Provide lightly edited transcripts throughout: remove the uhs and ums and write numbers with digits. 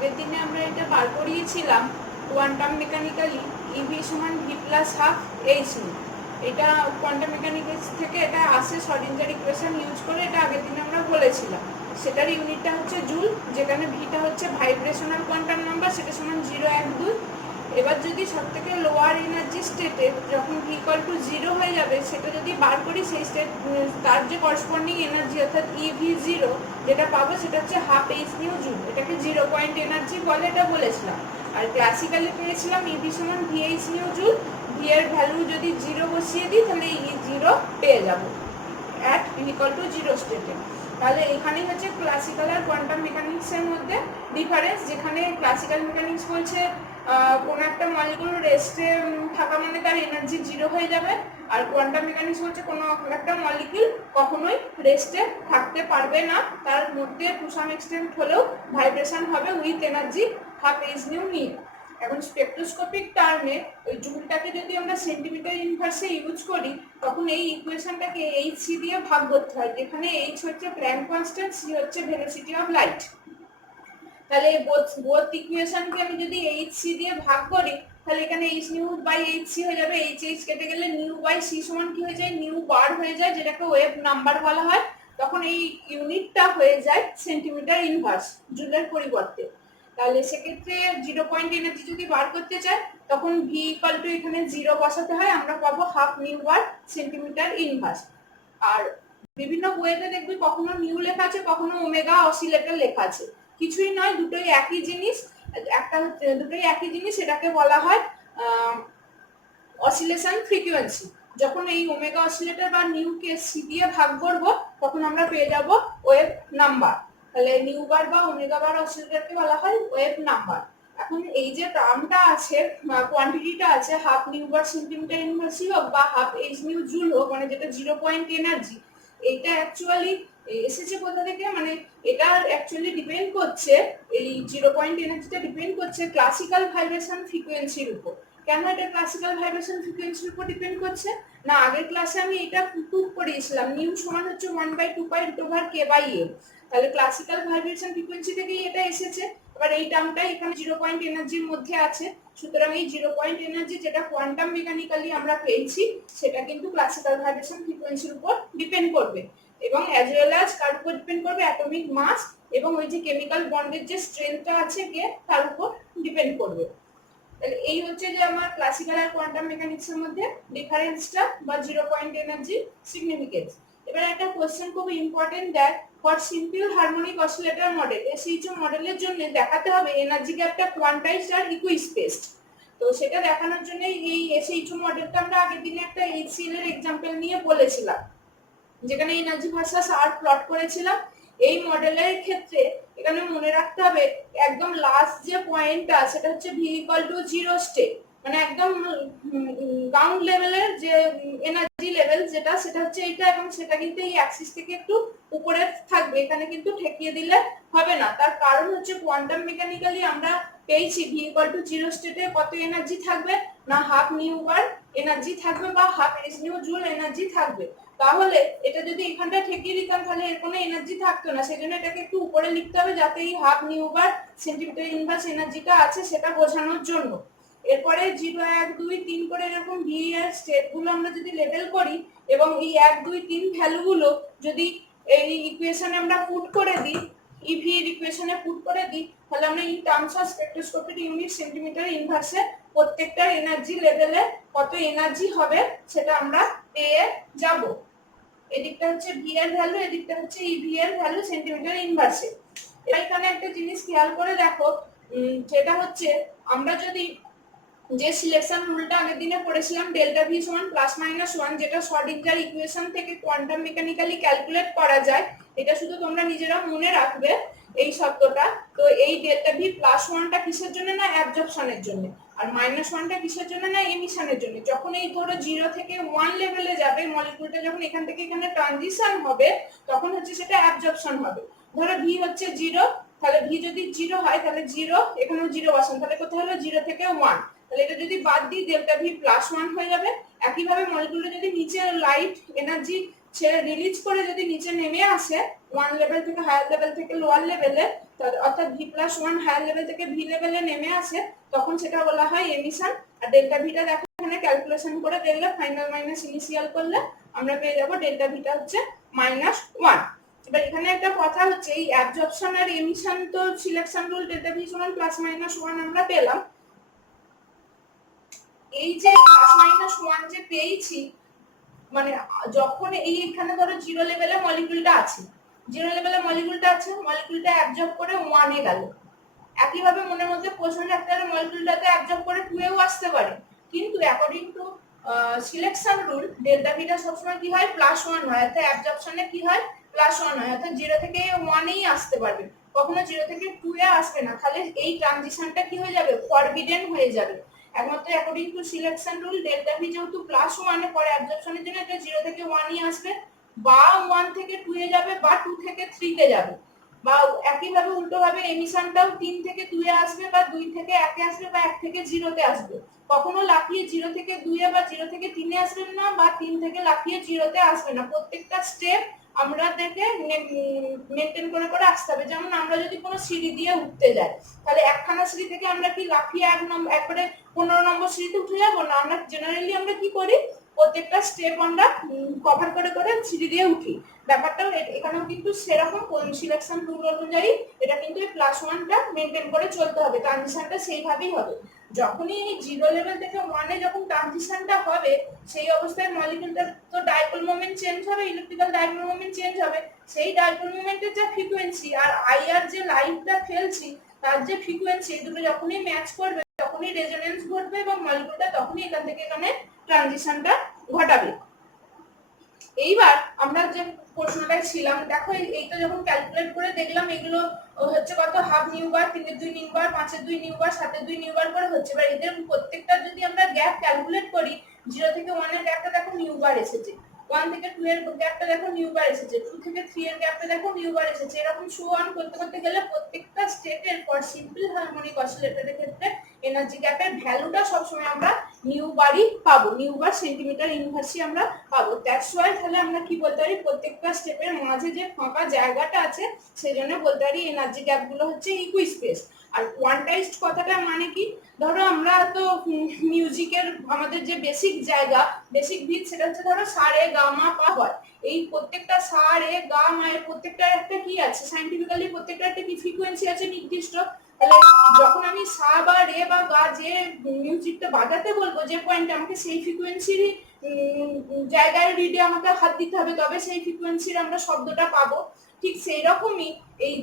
আগের দিনে আমরা এটা বার করিয়েছিলাম কোয়ান্টাম মেকানিক্যালি ইভি সমান V plus half H new. এটা কোয়ান্টাম মেকানিক্স থেকে এটা আসে শ্রোডিঞ্জার ইকুয়েশন ইউজ করে, এটা আগের দিনে আমরা বলেছিলাম। সেটার ইউনিটটা হচ্ছে জুল, যেখানে ভিটা হচ্ছে ভাইব্রেশনাল কোয়ান্টাম নাম্বার, সেটা সমান 0, 1, 2। এবার যদি সব থেকে লোয়ার এনার্জি স্টেটে যখন ভি ইকুয়াল টু 0 হয়ে যাবে, সেটা যদি বার করি সেই স্টেট তার যে করসপন্ডিং এনার্জি অর্থাৎ ইভি 0 যেটা পাবো সেটা হচ্ছে হাফ এইচ নিউ জুল। এটাকে 0 পয়েন্ট এনার্জি বলে, এটা বলেছিলাম। আর ক্লাসিক্যালি পেয়েছিলাম ইভি সমান V H new joule. V এর ভ্যালু যদি 0 বসিয়ে দিই তাহলে ই 0 পেয়ে যাবো অ্যাট ইকুয়াল টু 0 স্টেটে। তাহলে এখানেই হচ্ছে ক্লাসিক্যাল আর কোয়ান্টাম মেকানিক্সের মধ্যে ডিফারেন্স, যেখানে ক্লাসিক্যাল মেকানিক্স বলছে কোনো একটা মলিকুল রেস্টে থাকা মানে তার এনার্জি 0 হয়ে যাবে, আর কোয়ান্টাম মেকানিক্স বলছে কোনো একটা মলিকুল কখনোই রেস্টে থাকতে পারবে না, তার মধ্যে টু সাম এক্সটেন্ট হলেও ভাইব্রেশন হবে with energy half H new নিয়ে। এখন স্পেকট্রোস্কোপিক টার্মে ওই জুলটাকে যদি আমরা সেন্টিমিটার ইনভার্সে ইউজ করি, তখন এই ইকুয়েশনটাকে এইচ সি দিয়ে ভাগ করতে হয়, যেখানে এইচ হচ্ছে প্ল্যাঙ্ক কনস্ট্যান্ট, সি হচ্ছে ভেলোসিটি অফ লাইট। তাহলে বোথ ইকুয়েশনকে আমি যদি এইচ সি দিয়ে ভাগ করি, তাহলে এখানে H nu by H C হয়ে যাবে। এইচ এইচ কেটে গেলে নিউ বাই সি সমান কি হয়ে যায়, নিউ বার হয়ে যায়, যেটাকে ওয়েভ নাম্বার বলা হয়। তখন এই ইউনিটটা হয়ে যায় সেন্টিমিটার ইনভার্স জুলের পরিবর্তে। তাহলে সেক্ষেত্রে 0 পয়েন্ট এনার্জি যদি বার করতে চাই, তখন ভি ইকুয়াল টু এখানে 0 বসাতে হয়, আমরা পাবো হাফ নিউ বার সেন্টিমিটার ইনভার্স। আর বিভিন্ন বইতে দেখবি কখনো নিউ লেখা আছে, কখনো ওমেগা অসিলেটর লেখা আছে। কিছুই নয়, দুটোই একই জিনিস। দুটোই একই জিনিস, এটাকে বলা হয় অসিলেশন ফ্রিকোয়েন্সি। যখন এই ওমেগা অসিলেটর বা নিউ কে সি দিয়ে ভাগ করব, তখন আমরা পেয়ে যাব ওয়েভ নাম্বার। তাহলে নিউ বার বা ওমেগা বার অসিলেটরকে বলা হয় ওয়েভ নাম্বার। এখন এই যে টার্মটা আছে, কোয়ান্টিটিটা আছে, হাফ নিউ বার সেন্টিমিটার ইনভার্সি হোক বা হাফ এইচ নিউ জুল হোক, মানে যেটা 0 পয়েন্ট এনার্জি, এইটা অ্যাকচুয়ালি এসেছে কোথা থেকে, মানে এটা অ্যাকচুয়ালি ডিপেন্ড করছে, এই 0 পয়েন্ট এনার্জিটা ডিপেন্ড করছে ক্লাসিক্যাল ভাইব্রেশন ফ্রিকোয়েন্সির উপর। কেন এটা ক্লাসিক্যাল ভাইব্রেশন ফ্রিকোয়েন্সির উপর ডিপেন্ড করছে না, আগের ক্লাসে আমি এটা প্রুভ করিয়েছিলাম, নিউ সমান হচ্ছে 1/2π/k/m। তাহলে ক্লাসিক্যাল ভাইব্রেশন ফ্রিকোয়েন্সি থেকেই এটা এসেছে। এবার এই টার্মটা এখানে 0 পয়েন্ট এনার্জির মধ্যে আছে, সুতরাং এই 0 পয়েন্ট এনার্জি যেটা কোয়ান্টাম মেকানিক্যালি আমরা পেয়েছি, সেটা কিন্তু ক্লাসিক্যাল ভাইব্রেশন ফ্রিকোয়েন্সির উপর ডিপেন্ড করবে, এবং অ্যাজ ওয়েল অ্যাজ কার উপর ডিপেন্ড করবে, অ্যাটমিক মাস এবং ওই যে কেমিক্যাল বন্ডের যে স্ট্রেংথটা আছে কে তার উপর ডিপেন্ড করবে। তাহলে এই হচ্ছে যে আমার ক্লাসিক্যাল আর কোয়ান্টাম মেকানিক্সের মধ্যে ডিফারেন্সটা বা 0 পয়েন্ট এনার্জি সিগনিফিকেন্স। এবার একটা কোশ্চেন খুব ইম্পর্টেন্ট, দেখ for simple harmonic oscillator model, SHO মডেলের জন্য দেখাতে হবে এনার্জি গ্যাপটা কোয়ান্টাইজড আর ইকুইস্পেসড। তো সেটা দেখানোর জন্য এই এসএইচও মডেলটা আমরা আগের দিনে একটা এইচসিএল এর एग्जांपल নিয়ে বলেছিলাম, যেখানে এনার্জি ভার্সাস আর প্লট করেছিলাম। এই মডেলের ক্ষেত্রে এখানে মনে রাখতে হবে একদম লাস্ট যে পয়েন্টটা সেটা হচ্ছে ভি ইকুয়াল টু 0 স্টেট, মানে একদম গ্রাউন্ড লেভেলের যে এনার্জি লেভেল যেটা, সেটা হচ্ছে এইটা, এবং সেটা কিন্তু এই অ্যাক্সিস থেকে একটু উপরে থাকবে, এখানে কিন্তু ঠেকিয়ে দিলে হবে না। তার কারণ হচ্ছে কোয়ান্টাম মেকানিক্যালি আমরা পেয়েছি ভি ইকুয়াল টু 0 স্টেটে কত এনার্জি থাকবে না, হাফ নিউ বার এনার্জি থাকবে বা half H new joule energy থাকবে। তাহলে এটা যদি এখানটা ঠেকিয়ে দিতাম তাহলে এর কোনো এনার্জি থাকতো না, সেজন্য এটাকে একটু উপরে লিখতে হবে যাতে এই হাফ নিউ বার সেন্টিমিটার ইনভার্স এনার্জিটা আছে সেটা বোঝানোর জন্য। এরপরে 0, 1, 2, 3 করে এরকম ভি এর স্টেটগুলো আমরা যদি লেবেল করি এবং এই 1, 2, 3 ভ্যালুগুলো যদি এই ইকুয়েশনে আমরা পুট করে দিই, ইভি এর ইকুয়েশনে পুট করে দিই, তাহলে আমরা in terms of spectroscopic unit centimetre ইনভার্সে প্রত্যেকটা এনার্জি লেভেলে কত এনার্জি হবে সেটা আমরা পেয়ে যাব। এদিকটা হচ্ছে ভি এর ভ্যালু, এদিকটা হচ্ছে ইভি এর ভ্যালু সেন্টিমিটার ইনভার্সে। এখানে একটা জিনিস খেয়াল করে দেখো, যেটা হচ্ছে আমরা যদি যে সিলেকশন রুলটা আগের দিনে পড়েছিলাম ডেল্টা ভি সমান +-1, যেটা শ্রোডিঞ্জার ইকুয়েশন থেকে কোয়ান্টাম মেকানিক্যালি ক্যালকুলেট করা যায়, এটা শুধু তোমরা নিজেরা মনে রাখবে এই শব্দটা। তো এই ডেল্টা ভি +1টা কিসের জন্য না, অ্যাবজর্পশনের জন্য, আর -1টা কিসের জন্য না, এমিশনের জন্য। যখন এই ধরো 0 থেকে 1 লেভেলে যাবে মলিকুলটা, যখন এখান থেকে এখানে ট্রানজিশন হবে, তখন হচ্ছে সেটা অ্যাবজর্পশন হবে। ধরো ভি হচ্ছে 0, তাহলে ভি যদি 0 হয় তাহলে 0 এখানেও 0 বসান, তাহলে কোথায় হলো 0 থেকে 1, তাহলে এটা যদি বাদ দিই ডেল্টা ভি +1 হয়ে যাবে। একইভাবে মলিকুলটা যদি নিচে লাইট এনার্জি ছেড়ে রিলিজ করে যদি নিচে নেমে আসে ওয়ান লেভেল থেকে হায়ার লেভেল থেকে লোয়ার লেভেলে, অর্থাৎ v+1 হায়ার লেভেল থেকে ভি লেভেলে নেমে আসে, তখন সেটা বলা হয় এমিশন। আর ডেল্টা ভিটা দেখো এখানে ক্যালকুলেশন করে দেখলে ফাইনাল মাইনাস ইনিশিয়াল করলে আমরা পেয়ে যাবো ডেল্টা ভিটা হচ্ছে -1। এবার এখানে একটা কথা হচ্ছে, এই অ্যাবজর্পশন আর এমিশন তো সিলেকশন রুল ডেল্টা ভি সমান +-1 আমরা পেলাম। এই যে +-1 যে পেয়েছি, মানে যখন এইখানে ধরো জিরো লেভেলে মলিকিউলটা আছে, মলিকিউলটা অ্যাবজর্ব করে 1 এ গেল। একইভাবে মনের মধ্যে প্রশ্ন রাখতে হবে মলিকিউলটাতে অ্যাবজর্ব করে 2 এও আসতে পারে, কিন্তু according to selection rule delta ভিটা সবসময় কি হয় +1 হয়, অর্থাৎ অ্যাবজর্পশনে কি হয় +1 হয়, অর্থাৎ 0 থেকে 1 এই আসতে পারবে, কখনো 0 থেকে 2 এ আসবে না। তাহলে এই ট্রানজিশনটা কি হয়ে যাবে, ফরবিডেন হয়ে যাবে। একমাত্র according to selection rule delta V যেহেতু +1 এ পরে অ্যাবজর্পশনের জন্য এটা 0 থেকে 1 ই আসবে, বা 1 থেকে 2 এ যাবে, বা 2 থেকে 3 তে যাবে, বা একইভাবে উল্টোভাবে এমিশনটাও 3 থেকে 2 এ আসবে, বা 2 থেকে 1 এ আসবে, বা 1 থেকে 0 তে আসবে। কখনো লাফিয়ে 0 থেকে 2 এ বা 0 থেকে 3 এ আসবে না, বা 3 থেকে লাফিয়ে 0 তে আসবে না। প্রত্যেকটা স্টেপ আমাদেরকে মেনটেন করে করে আসতে হবে। যেমন আমরা যদি কোনো সিঁড়ি দিয়ে উঠতে যাই, তাহলে একখানা সিঁড়ি থেকে আমরা কি লাফিয়ে একবারে 15 নম্বর সিঁড়িতে উঠে যাবো না, আমরা জেনারেলি আমরা কি করি, প্রত্যেকটা স্টেপ আমরা কভার করে করে সিঁড়ি দিয়ে উঠি। ব্যাপারটাও এখানেও কিন্তু সেরকম সিলেকশন রুল অনুযায়ী এটা কিন্তু এই +1টা মেনটেন করে চলতে হবে, ট্রানজিশনটা সেইভাবেই হবে। যখনই এই 0 লেভেল থেকে 1 এ যখন ট্রানজিশনটা হবে, সেই অবস্থায় মলিকিউলটার তো ডাইপোল মোমেন্ট চেঞ্জ হবে, ইলেকট্রিক্যাল ডাইপোল মোমেন্ট চেঞ্জ হবে। সেই ডাইপোল মোমেন্টের যে ফ্রিকোয়েন্সি আর আইআর যে লাইটটা ফেলছি তার যে ফ্রিকোয়েন্সি, এই দুটো যখনই ম্যাচ করবে তখনই রেজোনেন্স ঘটবে, এবং মলিকিউলটা তখনই এখান থেকে এখানে ট্রানজিশনটা ঘটাবে। এইবার আমরা যে প্রশ্নটায় ছিলাম, দেখো এইটা যখন ক্যালকুলেট করে দেখলাম, এগুলো হচ্ছে কত হাফ নিউ বার, 3-2 নিউ বার, 5-2 নিউ বার, 7-2 নিউ বার করে হচ্ছে। এবার এদের প্রত্যেকটা যদি আমরা গ্যাপ ক্যালকুলেট করি, 0 থেকে 1 এর গ্যাপটা দেখো নিউ বার এসেছে, 1 থেকে 2 এর গ্যাপটা দেখো নিউ বার এসেছে, 2 থেকে 3 এর গ্যাপটা দেখো নিউ বার এসেছে। এরকম শো অন করতে করতে গেলে প্রত্যেকটা স্টেটের পর সিম্পল হারমোনিক অসিলেটরের ক্ষেত্রে এনার্জি গ্যাপের ভ্যালুটা সবসময় আমরা নিউ বারই পাবো, নিউ বার সেন্টিমিটার ইনভার্সই আমরা পাবো। দ্যাটস ওয়াই তাহলে আমরা কি বলতে পারি, প্রত্যেকটা স্টেপের মাঝে যে ফাঁকা জায়গাটা আছে সেজন্য বলতে পারি এনার্জি গ্যাপ গুলো হচ্ছে ইকুই স্পেস। আর কোয়ান্টাইজড কথাটা মানে কি, ধরো আমরা তো মিউজিকের আমাদের যে বেসিক জায়গা, বেসিক বিট, সেটা হচ্ছে ধরো সা রে গা মা পা হয়। এই প্রত্যেকটা সা রে গা মা এর প্রত্যেকটার একটা কি আছে, সাইন্টিফিক্যালি প্রত্যেকটা একটা কি ফ্রিকোয়েন্সি আছে নির্দিষ্ট। তাহলে যখন আমি সা বা রে বা গা যে মিউজিকটা বাজাতে বলবো, যে পয়েন্টে আমাকে সেই ফ্রিকোয়েন্সির জায়গায় রিডে আমাকে হাত দিতে হবে, তবে সেই ফ্রিকোয়েন্সির আমরা শব্দটা পাবো। ঠিক সেই রকমই এই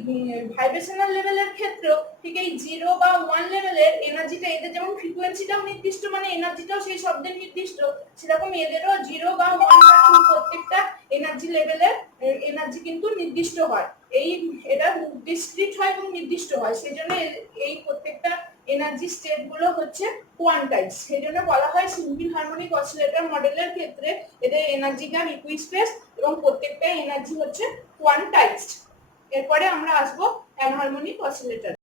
ভাইব্রেশনাল লেভেলের ক্ষেত্রেও ঠিক এই 0 বা 1 লেভেলের এনার্জিটা, এদের যেমন ফ্রিকোয়েন্সিটাও নির্দিষ্ট, মানে এনার্জিটাও সেই শব্দের নির্দিষ্ট, সেরকম এদেরও 0 বা 1 বা 2 প্রত্যেকটা এনার্জি লেভেলের এনার্জি কিন্তু নির্দিষ্ট হয়। এই এটা ডিসক্রিট হয় এবং নির্দিষ্ট হয়, সেজন্য এই প্রত্যেকটা এনার্জি স্টেট গুলো হচ্ছে কোয়ান্টাইজ। সেজন্য বলা হয় সিম্পল হারমোনিক অসিলেটর মডেলের ক্ষেত্রে এদের এনার্জি গ্যাপ ইকুই স্পেস এবং প্রত্যেকটা এনার্জি হচ্ছে কোয়ান্টাইজড। এরপরে আমরা আসবো অ্যানহারমোনিক অসিলেটর।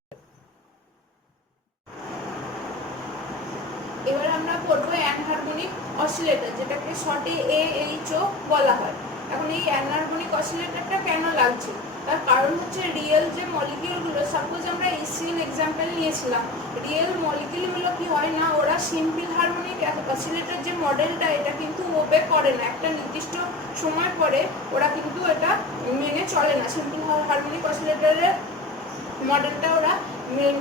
এবার আমরা পড়বো অ্যানহারমোনিক অসিলেটর, যেটাকে শর্টে AHO বলা হয়। এখন এই অ্যানহারমোনিক অসিলেটরটা কেন লাগছে, তার কারণ হচ্ছে রিয়েল যে মলিকিউলগুলো, সাপোজ আমরা HCl এক্সাম্পল নিয়েছিলাম, রিয়েল মলিকিউলগুলো কি হয় না, ওরা সিম্পল হারমোনিক অসিলেটর যে মডেলটা, এটা কিন্তু ওবে করে না, একটা নির্দিষ্ট সময় পরে ওরা কিন্তু এটা মেনে চলে না, সিম্পল হারমোনিক অসিলেটরের মডেলটা ওরা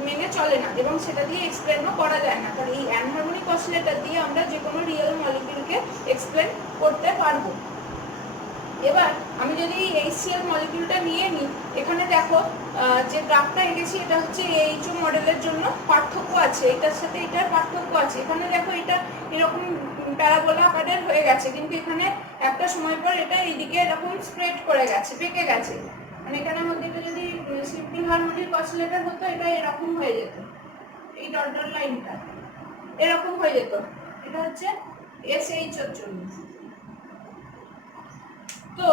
মেনে চলে না, এবং সেটা দিয়ে এক্সপ্লেনও করা যায় না। তাহলে এই অ্যানহারমোনিক অসিলেটর দিয়ে আমরা যে কোনো রিয়েল মলিকিউলকে এক্সপ্লেন করতে পারবো। এবার আমি যদি এই HCl মলিকিউলটা নিয়ে নিই, এখানে দেখো যে গ্রাফটা এঁকেছি, এটা হচ্ছে AHO মডেলের জন্য পার্থক্য আছে, এটার সাথে এটার পার্থক্য আছে। এখানে দেখো এটা এরকম প্যারাবোলা আকারের হয়ে গেছে, কিন্তু এখানে একটা সময় পর এটা এইদিকে এরকম স্প্রেড করে গেছে, বেঁকে গেছে। মানে এখানের মধ্যে এটা যদি সিম্পল হারমোনিক অসিলেটর হতো, এটা এরকম হয়ে যেত, এই ডট ডট লাইনটা এরকম হয়ে যেত। এটা হচ্ছে SH এর জন্য। তো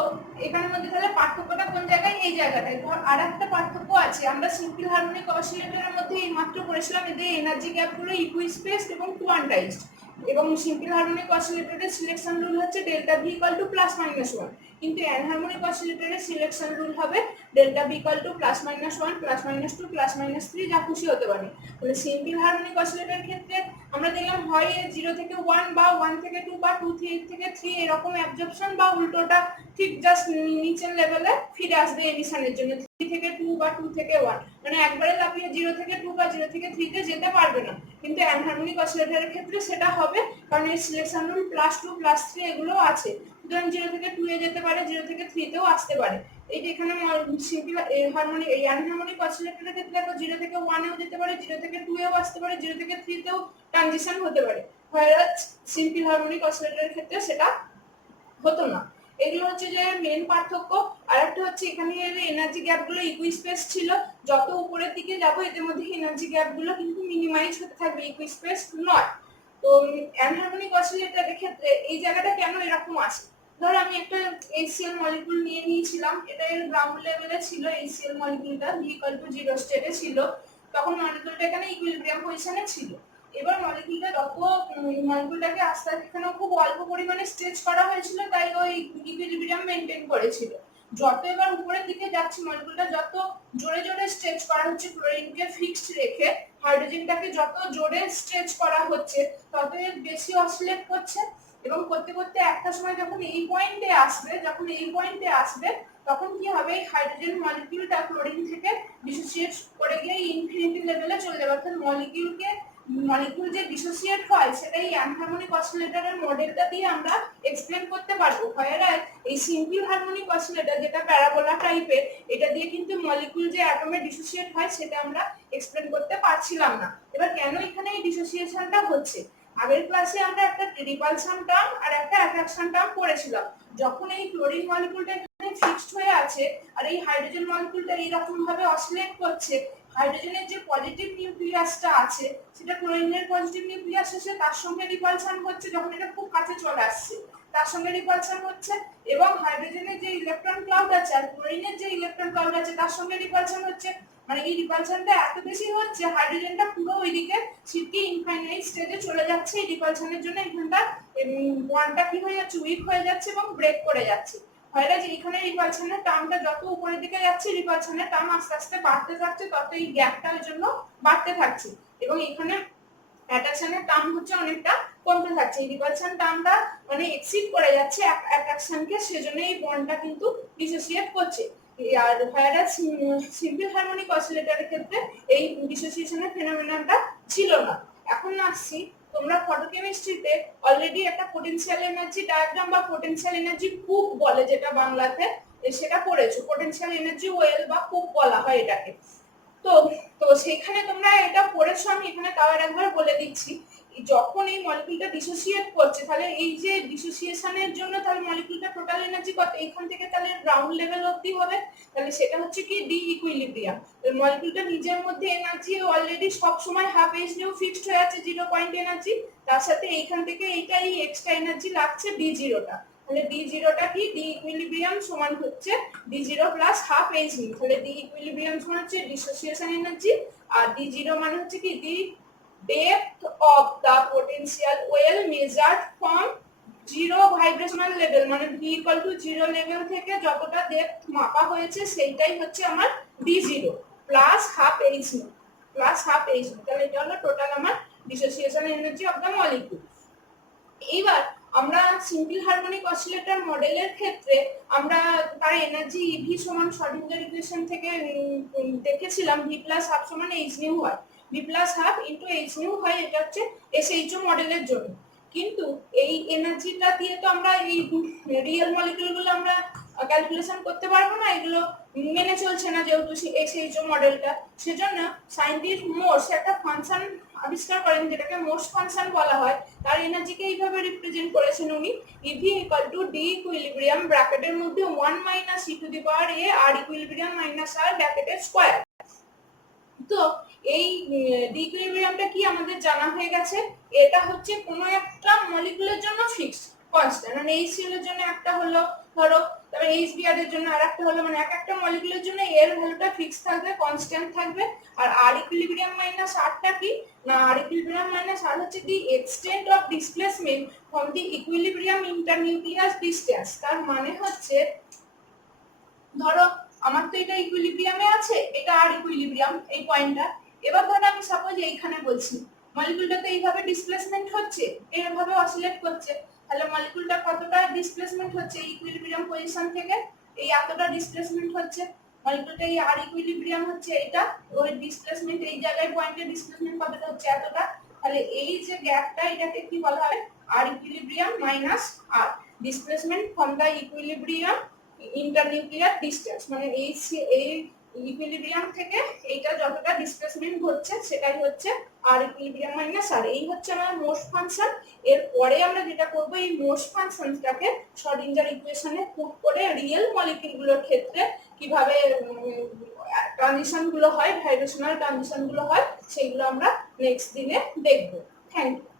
এখানের মধ্যে তাহলে পার্থক্যটা কোন জায়গায়, এই জায়গাটায়। আর একটা পার্থক্য আছে, আমরা সিম্পল হারমোনিক অসিলেটরের মধ্যে এই মাত্র পড়েছিলাম এদের এনার্জি গ্যাপগুলো ইকুই স্পেসড এবং কোয়ান্টাইজড, এবং সিম্পল হারমোনিক অসিলেটরের সিলেকশন রুল হচ্ছে ডেল্টা ভি ইকুয়াল টু +-1। কিন্তু অ্যানহারমোনিক অসিলেটরের সিলেকশন রুল হবে ডেল্টা বি ইকুয়াল টু +-1 +-2 +-3 যা খুশি হতে পারে। তাহলে সিম্পল হারমোনিক অসিলেটরের ক্ষেত্রে আমরা দেখলাম হয় 0 থেকে 1 বা 1 থেকে 2 বা 2 থেকে 3 এরকম অ্যাবজর্পশন, বা উল্টোটা ঠিক জাস্ট নিচের লেভেলে ফিরে আসবে এমিশনের জন্য 3 থেকে 2 বা 2 থেকে 1, মানে একবারে লাফিয়ে 0 থেকে 2 বা 0 থেকে 3 তে যেতে পারবে না। কিন্তু অ্যানহারমোনিক অসিলেটরের ক্ষেত্রে সেটা হবে, কারণ এই সিলেকশন রুল +2 +3 এগুলো আছে। সুতরাং 0 থেকে 2 এ যেতে পারে, 0 থেকে 3 তেও আসতে পারে। এই যে এখানে সিম্পল হারমোনিক এই অ্যানহারমোনিক অসিলেটরের ক্ষেত্রে দেখো 0 থেকে 1 এও যেতে পারে, 0 থেকে 2 এও আসতে পারে, 0 থেকে 3 তেও ট্রানজিশন হতে পারে। whereas সিম্পল হারমোনিক অসিলেটরের ক্ষেত্রে সেটা হতো না। এগুলো হচ্ছে যে মেন পার্থক্য। আর একটা হচ্ছে এখানে এনার্জি গ্যাপগুলো ইকুইস্পেস ছিল, যত উপরের দিকে যাব এদের মধ্যে এনার্জি গ্যাপগুলো কিন্তু মিনিমাইজ হতে থাকবে, ইকুইস্পেস নয়। তো অ্যানহারমোনিক অসিলেটরের ক্ষেত্রে এই জায়গাটা কেন এরকম আসে? ধর আমি একটা HCl মলিকিউল নিয়ে নিয়েছিলাম, এটা এর গ্রাউন্ড লেভেলে ছিল, HCl মলিকিউলটা V = 0 স্টেটে ছিল, তখন মলিকিউলটা এখানে ইকুইলিব্রিয়াম পজিশনে ছিল। এবার মলিকিউলটাকে আস্তে আস্তে এখানে খুব অল্প পরিমাণে স্ট্রেচ করা হয়েছিল, তাই ওই ইকুইলিব্রিয়াম মেইনটেইন করেছিল। যত এবার উপরের দিকে যাচ্ছে মলিকিউলটা যত জোরে জোরে স্ট্রেচ করা হচ্ছে, ক্লোরিনকে ফিক্সড রেখে হাইড্রোজেনটাকে যত জোরে স্ট্রেচ করা হচ্ছে তত বেশি অসিলেট করছে। এবং করতে করতে একটা সময় যখন এই পয়েন্টে আসবে তখন কি হবে, হাইড্রোজেন মলিকিউলটা ক্লোরিন থেকে ডিসোসিয়েট করে গিয়ে ইনফিনিটি লেভেলে চলে যাবে। অর্থাৎ মলিকিউল যে ডিসোসিয়েট হয় সেটাই অ্যানহারমোনিক অসিলেটরের মডেলটা দিয়ে আমরা এক্সপ্লেন করতে পারবো। এই সিম্পল হারমোনিক অসিলেটর যেটা প্যারাবোলা টাইপের, এটা দিয়ে কিন্তু মলিকিউল যে অ্যাটমে ডিসোসিয়েট হয় সেটা আমরা এক্সপ্লেন করতে পারছিলাম না। এবার কেন এখানে এই ডিসোসিয়েশনটা হচ্ছে? আগের ক্লাসে আমরা একটা রিপালশন টার্ম আর একটা অ্যাট্রাকশন টার্ম পড়েছিলাম। যখন এই ক্লোরিন মলিকিউলটা এখানে ফিক্সড হয়ে আছে আর এই হাইড্রোজেন মলিকিউলটা এইরকম ভাবে অসিলেট করছে, হাইড্রোজেনের যে পজিটিভ নিউক্লিয়াসটা আছে সেটা ক্লোরিনের পজিটিভ নিউক্লিয়াস এসে তার সঙ্গে রিপালশন হচ্ছে, যখন এটা খুব কাছে চলে আসছে তার সঙ্গে রিপালশন হচ্ছে, এবং হাইড্রোজেনের যে ইলেকট্রন ক্লাউড আছে আর ক্লোরিনের যে ইলেকট্রন ক্লাউড আছে তার সঙ্গে রিপালশন হচ্ছে। মানে এই রিপালশনটা এত বেশি হচ্ছে, হাইড্রোজেনটা পুরো ওইদিকে ছিটকে ইনফাইনাইট স্টেজে চলে যাচ্ছে। এই রিপালশনের জন্য এখানটা বন্ডটা কি হয়ে যাচ্ছে, উইক হয়ে যাচ্ছে এবং ব্রেক করে যাচ্ছে। হয় যে এখানে রিপালশনের টার্মটা যত উপরের দিকে যাচ্ছে রিপালশনের টার্ম আস্তে আস্তে বাড়তে থাকছে, তত এই গ্যাপটার জন্য বাড়তে থাকছে, এবং এখানে অ্যাট্রাকশনের টার্ম হচ্ছে অনেকটা কমতে থাকছে। এই রিপালশন টার্মটা মানে এক্সিড করে যাচ্ছে অ্যাট্রাকশনকে, সেজন্য এই বন্ডটা কিন্তু ডিসোসিয়েট করছে। আর whereas সিম্পল হারমোনিক অসিলেটরের ক্ষেত্রে এই ডিসোসিয়েশনের ফেনোমেননটা ছিল না। এখন আসছি, তোমরা ফটোকেমিস্ট্রিতে অলরেডি একটা পোটেনশিয়াল এনার্জি ডায়াগ্রাম বা পোটেনশিয়াল এনার্জি কূপ বলে যেটা বাংলাতে, সেটা পড়েছো। পোটেনশিয়াল এনার্জি ওয়েল বা কূপ বলা হয় এটাকে। তো তো সেখানে তোমরা এটা পড়েছো, আমি এখানে তাও একবার বলে দিচ্ছি। যখন এই মলিকিউলটা ডিসোসিয়েট করছে, তাহলে এই যে ডিসোসিয়েশনের জন্য তাহলে মলিকিউলটা টোটাল এনার্জি কত, এখান থেকে তাহলে গ্রাউন্ড লেভেল অবধি হবে, তাহলে সেটা হচ্ছে কি ডি ইকুইলিব্রিয়াম। মলিকিউলটা নিজের মধ্যে এনার্জি অলরেডি সব সময় হাফ এইচ নিউ ফিক্সড হয়ে আছে 0 পয়েন্ট এনার্জি, তার সাথে এইখান থেকে এইটাই এক্সট্রা এনার্জি লাগছে d0টা। তাহলে d0টা কি, ডি ইকুইলিব্রিয়াম সমান হচ্ছে d0 plus half H new. তাহলে ডি ইকুইলিব্রিয়াম সমান হচ্ছে ডিসোসিয়েশন এনার্জি, আর d0 মানে হচ্ছে কি দি depth of the potential well measured from zero vibrational level, মানে v = 0 লেভেল থেকে যতটা ডেপথ মাপা হয়েছে সেইটাই হচ্ছে আমার d0 plus half H new তাহলে এটা হলো টোটাল আমার dissociation energy of the molecule. এইবার আমরা সিম্পল হারমোনিক অসিলেটর মডেলের ক্ষেত্রে আমরা তার এনার্জি EV সমান শ্রোডিঙ্গার ইকুয়েশন থেকে দেখেছিলাম v প্লাস হাফ সমান h নিউ হয়, v plus half into h new হয়, এটা হচ্ছে SHO মডেলের জন্য। কিন্তু এই এনার্জিটা দিয়ে তো আমরা এই রিয়েল মলিকিউলগুলো আমরা ক্যালকুলেশন করতে পারবো না, এগুলো মেনে চলছে না যেহেতু SHO মডেলটা। সেজন্য সায়েন্টিস্ট মোর্স একটা ফাংশন আবিষ্কার করেন যেটাকে মোর্স ফাংশন বলা হয়। তার এনার্জিকে এইভাবে রিপ্রেজেন্ট করেছেন উনি, EV = d ইকুইলিব্রিয়াম ব্র্যাকেটের মধ্যে 1 - e⁴ আর ইকুইলিব্রিয়াম - r ব্র্যাকেটের স্কয়ার। তো এই ডি ইকুইলিব্রিয়ামটা কি আমাদের জানা হয়ে গেছে, এটা হচ্ছে কোনো একটা মলিকিউলের জন্য ফিক্সড কনস্ট্যান্ট। মানে HCl এর জন্য একটা হলো ধরো তবে HBr এর জন্য আরেকটা হলো মানে এক একটা মলিকিউলের জন্য এর ভ্যালুটা ফিক্স থাকবে, কনস্ট্যান্ট থাকবে। আর R ইকুইলিব্রিয়াম মাইনাস Rটা কি না, R ইকুইলিব্রিয়াম মাইনাস R হচ্ছে the extent of displacement from the equilibrium internucleus distance. তার মানে হচ্ছে ধরো আমার তো এটা ইকুইলিব্রিয়ামে আছে, এটা আর ইকুইলিব্রিয়াম এই পয়েন্টটা। এবার ধরো আমি সাপোজ এইখানে বলছি মলিকিউলটা তো এইভাবে ডিসপ্লেসমেন্ট হচ্ছে, এইভাবে অসিলেট করছে, তাহলে মলিকিউলটা কতটা ডিসপ্লেসমেন্ট হচ্ছে ইকুইলিব্রিয়াম পজিশন থেকে, এই এতটা ডিসপ্লেসমেন্ট হচ্ছে মলিকিউলটা, এই আর ইকুইলিব্রিয়াম হচ্ছে এটা, ওই ডিসপ্লেসমেন্ট এই জায়গায় পয়েন্টে ডিসপ্লেসমেন্ট কতটা হচ্ছে এতটা, তাহলে এই যে গ্যাপটা এটাকে কি বলা হয় R equilibrium minus R displacement from the equilibrium internuclear distance, মানে এই ইকুইলিব্রিয়াম থেকে এইটা যতটা ডিসপ্লেসমেন্ট হচ্ছে সেটাই হচ্ছে আর ইকুইলিব্রিয়াম মাইনাস আর। এই হচ্ছে আমার মোস্ট ফাংশন। এরপরে আমরা যেটা করব এই মোস্ট ফাংশনটাকে শ্রোডিঞ্জার ইকুয়েশনে পুট করে রিয়েল মলিকিউলগুলোর ক্ষেত্রে কিভাবে ট্রানজিশন গুলো হয়, ভাইব্রেশনাল ট্রানজিশন গুলো হয়, সেগুলো আমরা নেক্সট দিনে দেখব। Thank you.